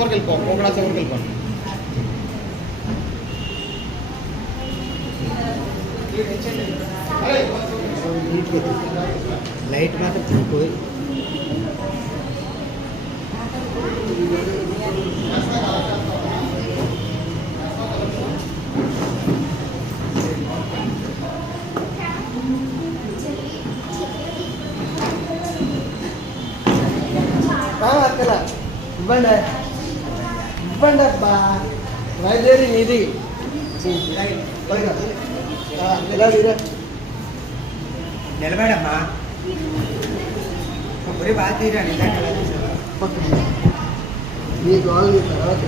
చివరికి వెళ్ళిపోండి, ఒకడా చివరికి వెళ్ళిపోండి. లైట్ మాత్రం తీసిపోయి అక్కడ ఇవ్వండి ఇవ్వండి అబ్బా బయలుదేరి నీది నిలబడమ్మా ఒకరి బాగా తీరాను నీ గోల్ తర్వాత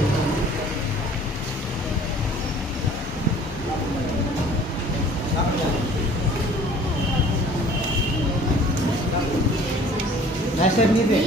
మాస్టర్ మీదే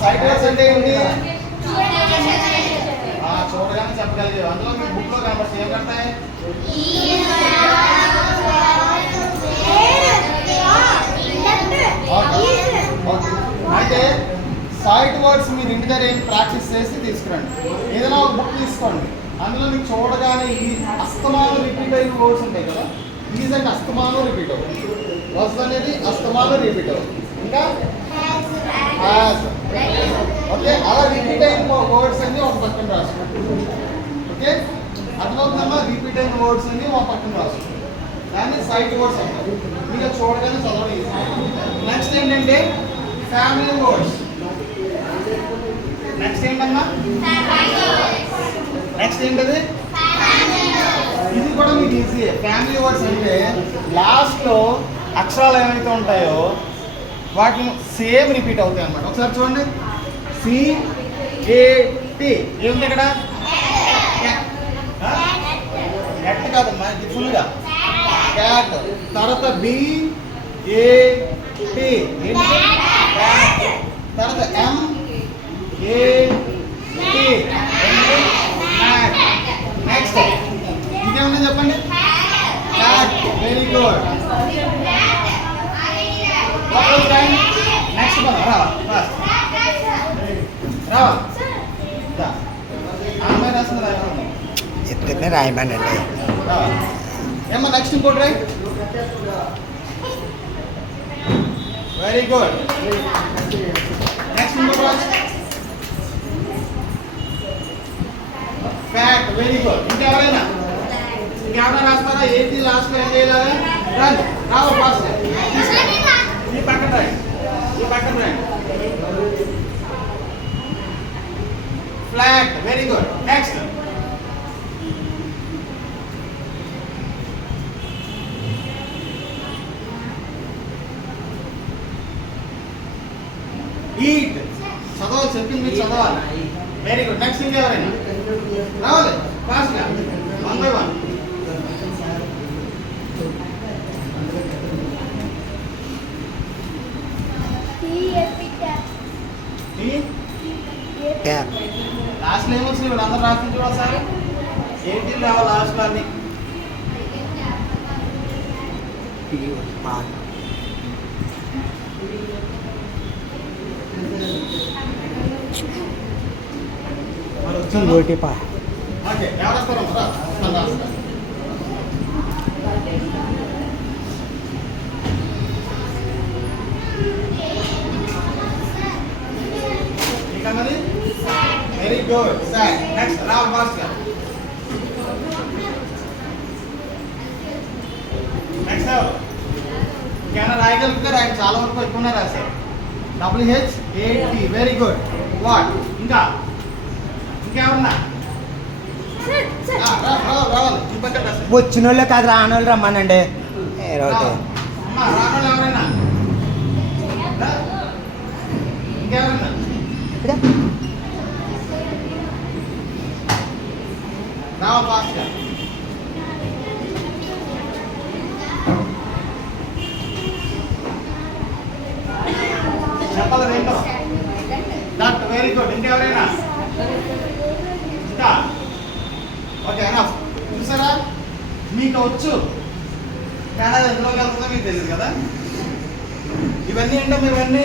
సైట్ వర్డ్స్ అంటే ఏంటి? చూడగానే చెప్పగలిగే. అందులో మీ బుక్ లో కనబడుతుంది. ఏం కడతాయి? అంటే సైట్ వర్డ్స్ మీరు ఇంటి దగ్గర ఏం ప్రాక్టీస్ చేసి తీసుకురండి. ఏదైనా ఒక బుక్ తీసుకోండి, అందులో మీకు చూడగానే ఈ అస్తమానం రిపీట్ అయిన వర్డ్స్ ఉంటాయి కదా, ఈజ్ అంటే అస్తమానం రిపీట్ అవుతుంది. వస్ అనేది అస్తమానం రిపీట్ అవుతుంది. ఇంకా ఓకే, అలా రిపీట్ అయిన వర్డ్స్ అన్ని ఒక పక్కన రాసుకోండి. ఓకే, అర్థమవుతుందమ్మా? రిపీట్ అయిన వర్డ్స్ అన్ని ఒక పక్కన రాసుకోండి. దాన్ని సైట్ వర్డ్స్ అంటారు. మీకు చూడగానే చదవడం. నెక్స్ట్ ఏంటంటే ఫ్యామిలీ వర్డ్స్. నెక్స్ట్ ఏంటమ్మా? నెక్స్ట్ ఏంటది? ఇది కూడా మీకు ఈజీ. ఫ్యామిలీ వర్డ్స్ అంటే లాస్ట్లో అక్షరాలు ఏమైతే ఉంటాయో వాటిని సేమ్ రిపీట్ అవుతాయి అన్నమాట. ఒకసారి చూడండి. CAT ఏముంది ఇక్కడ? ఎట్ కాదమ్మా, ఇది ఫుల్గా క్యాట్. తర్వాత BAT ఏంటి? తర్వాత MAT నెక్స్ట్ ఇంకేమన్నా చెప్పండి. క్యాట్. Very good. నెక్స్ట్ రావా రావా అమ్మాయి రాసిన రాయమని ఎత్తునే రాయమనండి. ఏమ్మా నెక్స్ట్ ఇంకోటి రైట్. Very good. నెక్స్ట్ ఇంకోటి రాజ్. ఫ్యాక్ట్. Very good. ఇంకెవరైనా రాస్తారా? ఏంటి లాస్ట్లో ఏం చేయాలి? రండి రావు ఫాస్ట్. ఈ పక్కన రాయండి, ఈ పక్కన రాయండి. Flag. Very good. Next eat. చదవాలి, చెప్పింది మీరు చదవాలి. Very good. నెక్స్ట్ ఇంకెవరైనా రావాలి ఫాస్ట్గా 1 by 1. లాస్ట్లో ఏమొచ్చింది? ఇప్పుడు అందరూ రాస్తుంది ఒకసారి. ఏంటి రావాలి లాస్ట్లో అన్ని? ఇంకోటి పా. ఓకే, ఎవరు వస్తారు? Very good. సార్ నెక్స్ట్ రావు ఫాస్ట్గా. నెక్స్ట్ ఇంకేమైనా రాయగలిగితే రాయండి. చాలా వరకు ఎక్కువనే రాశారు. WHAT. Very good. వాట్? ఇంకా ఇంకేమన్నా రావాలి. ఈ పక్కన రాశారు. వచ్చిన వాళ్ళు కాదు, రాని వాళ్ళు రమ్మనండి. అమ్మా రావాలి. ఎవరైనా ఇంకెవరన్నా? రావాలి ఫాస్ట్గా. Very good. ఇంకెవరైనా ఇంకా ఓకే ఎనఫ్. చూసారా మీకు వచ్చు కానీ అది ఎందులోకి వెళ్తుందో మీకు తెలియదు కదా. ఇవన్నీ ఏంటమ్మా? ఇవన్నీ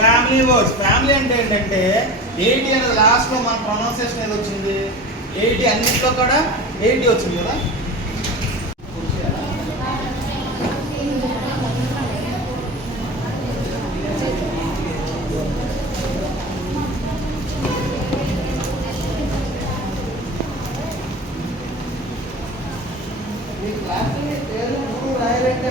ఫ్యామిలీ వర్డ్స్. ఫ్యామిలీ అంటే ఏంటంటే 80 అనేది లాస్ట్లో మన ప్రొనౌన్సియేషన్ ఏది వచ్చింది? 80 అన్నింటిలో కూడా 80 వచ్చింది కదా. మీ క్లాస్ పేరు నువ్వు రాయాలంటే